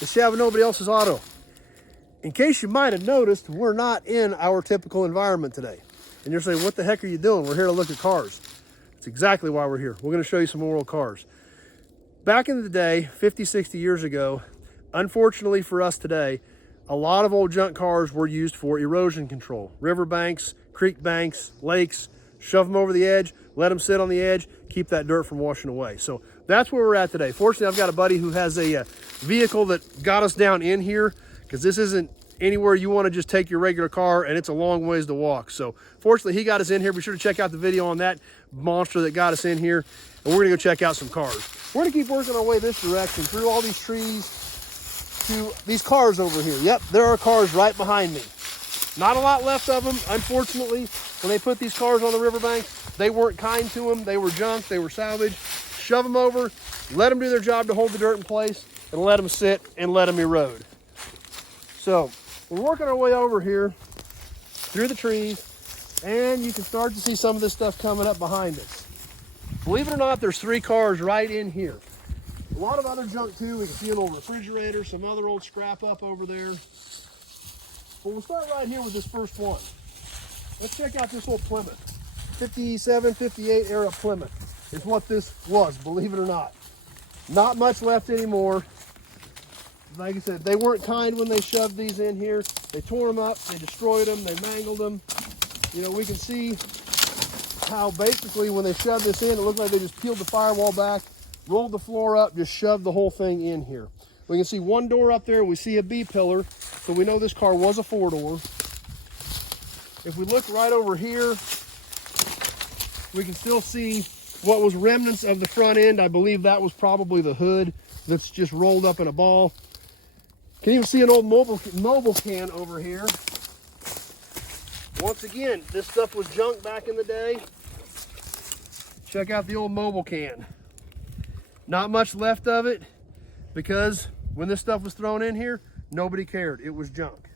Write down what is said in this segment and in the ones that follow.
instead of nobody else's auto. In case you might have noticed, we're not in our typical environment today. And you're saying, what the heck are you doing? We're here to look at cars. That's exactly why we're here. We're going to show you some more old cars. Back in the day, 50, 60 years ago, unfortunately for us today, a lot of old junk cars were used for erosion control. Riverbanks, creek banks, lakes, shove them over the edge, let them sit on the edge, keep that dirt from washing away. So that's where we're at today. Fortunately, I've got a buddy who has a vehicle that got us down in here, because this isn't anywhere you want to just take your regular car, and it's a long ways to walk. So fortunately, he got us in here. Be sure to check out the video on that monster that got us in here, and we're gonna go check out some cars. We're gonna keep working our way this direction through all these trees to these cars over here. Yep, there are cars right behind me. Not a lot left of them, unfortunately. When they put these cars on the riverbank, they weren't kind to them. They were junk, they were salvage. Shove them over, let them do their job to hold the dirt in place, and let them sit and let them erode. So we're working our way over here through the trees, and you can start to see some of this stuff coming up behind us. Believe it or not, there's 3 cars right in here. A lot of other junk too. We can see an old refrigerator, some other old scrap up over there. But we'll start right here with this first one. Let's check out this old Plymouth. 57, 58 era Plymouth is what this was, believe it or not. Not much left anymore. Like I said, they weren't kind when they shoved these in here. They tore them up, they destroyed them, they mangled them. You know, we can see how basically when they shoved this in, it looked like they just peeled the firewall back, rolled the floor up, just shoved the whole thing in here. We can see one door up there, we see a B-pillar, so we know this car was a 4-door. If we look right over here, we can still see what was remnants of the front end. I believe that was probably the hood that's just rolled up in a ball. Can even see an old mobile can over here. Once again, this stuff was junk back in the day. Check out the old mobile can. Not much left of it, because when this stuff was thrown in here, nobody cared. It was junk.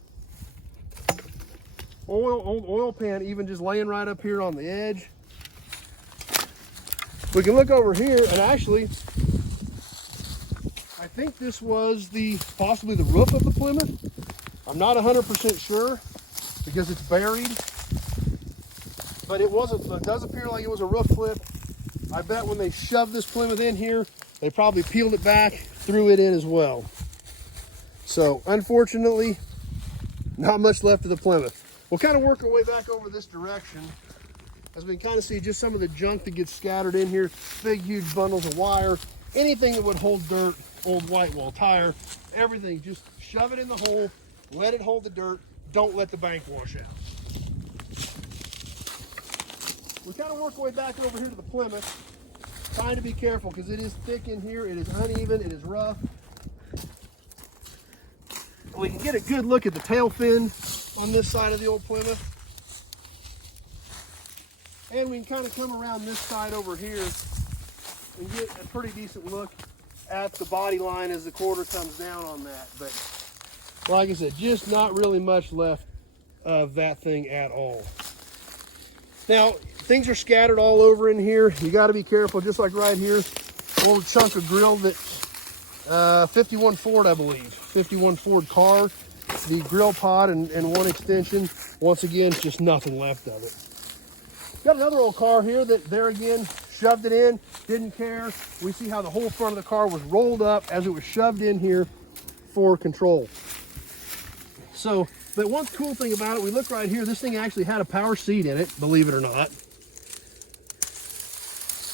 Old oil pan even just laying right up here on the edge. We can look over here, and actually, I think this was possibly the roof of the Plymouth. I'm not 100% sure because it's buried, but it does appear like it was a roof flip. I bet when they shoved this Plymouth in here, they probably peeled it back, threw it in as well. So unfortunately, not much left of the Plymouth. We'll kind of work our way back over this direction as we can kind of see just some of the junk that gets scattered in here. Big, huge bundles of wire, anything that would hold dirt, old white wall tire, everything. Just shove it in the hole, let it hold the dirt, don't let the bank wash out. We kind of work our way back over here to the Plymouth, trying to be careful because it is thick in here, it is uneven, it is rough. We can get a good look at the tail fin on this side of the old Plymouth. And we can kind of come around this side over here and get a pretty decent look at the body line as the quarter comes down on that. But like I said, just not really much left of that thing at all. Now, things are scattered all over in here. You got to be careful, just like right here. Old chunk of grill that 51 Ford, I believe. 51 Ford car. The grill pod and one extension. Once again, just nothing left of it. Got another old car here that there again, shoved it in, didn't care. We see how the whole front of the car was rolled up as it was shoved in here for control. So, but one cool thing about it, we look right here, this thing actually had a power seat in it, believe it or not.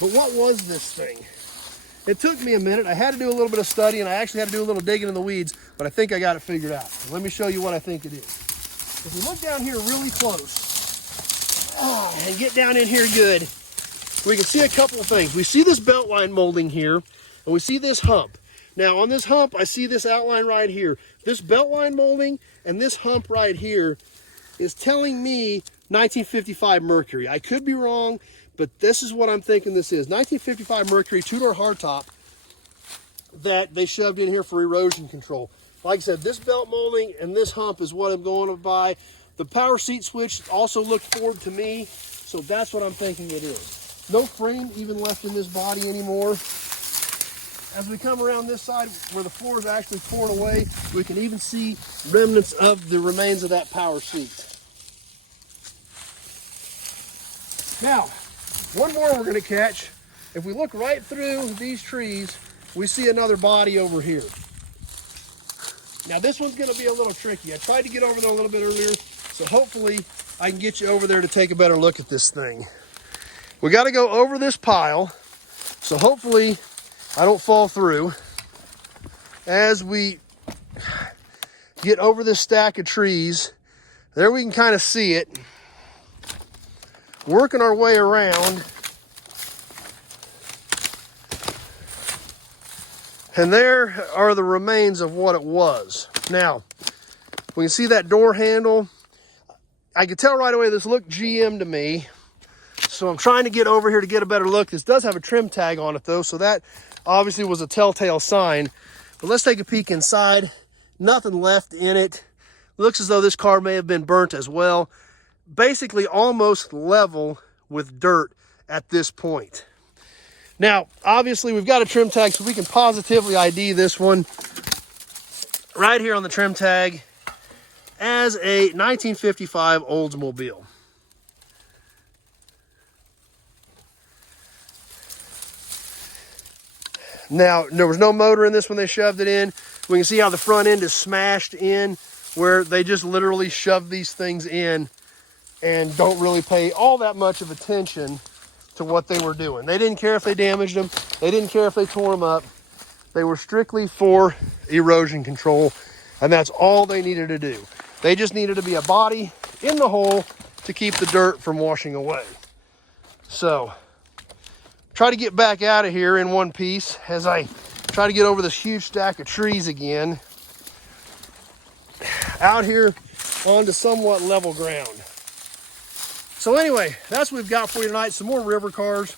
But what was this thing? It took me a minute. I had to do a little bit of study, and I actually had to do a little digging in the weeds, but I think I got it figured out. Let me show you what I think it is. If we look down here really close, and get down in here good, we can see a couple of things. We see this belt line molding here, and we see this hump. Now on this hump, I see this outline right here. This belt line molding and this hump right here is telling me 1955 Mercury. I could be wrong, but this is what I'm thinking this is. 1955 Mercury, 2-door hardtop that they shoved in here for erosion control. Like I said, this belt molding and this hump is what I'm going to buy. The power seat switch also looked Ford to me, so that's what I'm thinking it is. No frame even left in this body anymore. as we come around this side where the floor is actually torn away, we can even see remnants of the remains of that power seat. Now, one more we're going to catch. If we look right through these trees, we see another body over here. Now this one's going to be a little tricky. I tried to get over there a little bit earlier, so hopefully I can get you over there to take a better look at this thing. We got to go over this pile, so hopefully I don't fall through. As we get over this stack of trees, there we can kind of see it. Working our way around, and there are the remains of what it was. Now, we can see that door handle. I could tell right away this looked GM to me. So I'm trying to get over here to get a better look. This does have a trim tag on it though, so that obviously was a telltale sign. But let's take a peek inside. Nothing left in it. Looks as though this car may have been burnt as well. Basically almost level with dirt at this point. Now, obviously we've got a trim tag, so we can positively ID this one right here on the trim tag as a 1955 Oldsmobile. Now, there was no motor in this when they shoved it in. We can see how the front end is smashed in, where they just literally shove these things in and don't really pay all that much of attention to what they were doing. They didn't care if they damaged them. They didn't care if they tore them up. They were strictly for erosion control, and that's all they needed to do. They just needed to be a body in the hole to keep the dirt from washing away. So, try to get back out of here in one piece as I try to get over this huge stack of trees again. Out here onto somewhat level ground. So anyway, that's what we've got for you tonight. Some more river cars.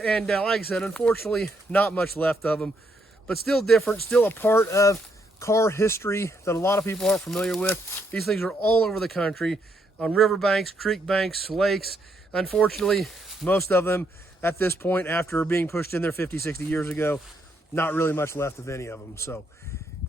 And like I said, unfortunately, not much left of them. But still different, still a part of car history that a lot of people aren't familiar with. These things are all over the country, on riverbanks, creek banks, lakes. Unfortunately, most of them at this point, after being pushed in there 50, 60 years ago, not really much left of any of them. So,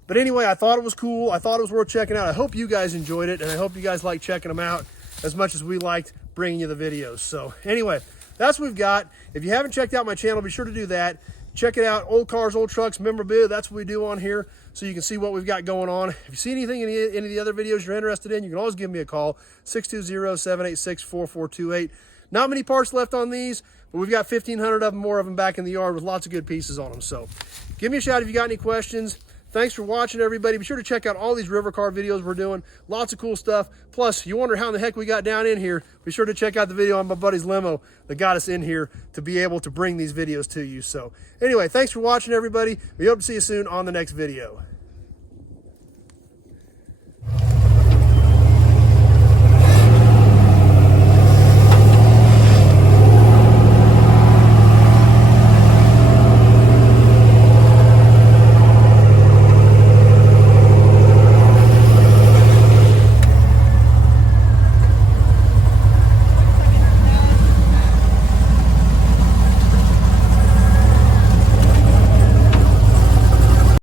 but anyway, I thought it was cool. I thought it was worth checking out. I hope you guys enjoyed it, and I hope you guys like checking them out as much as we liked bringing you the videos. So anyway, that's what we've got. If you haven't checked out my channel, be sure to do that. Check it out, Old Cars, Old Trucks, Memorabilia. That's what we do on here, so you can see what we've got going on. If you see anything in any of the other videos you're interested in, you can always give me a call, 620-786-4428. Not many parts left on these, but we've got 1,500 of them, more of them back in the yard with lots of good pieces on them. So give me a shout if you got any questions. Thanks for watching, everybody. Be sure to check out all these river car videos we're doing. Lots of cool stuff. Plus, you wonder how in the heck we got down in here. Be sure to check out the video on my buddy's limo that got us in here to be able to bring these videos to you. So anyway, thanks for watching, everybody. We hope to see you soon on the next video.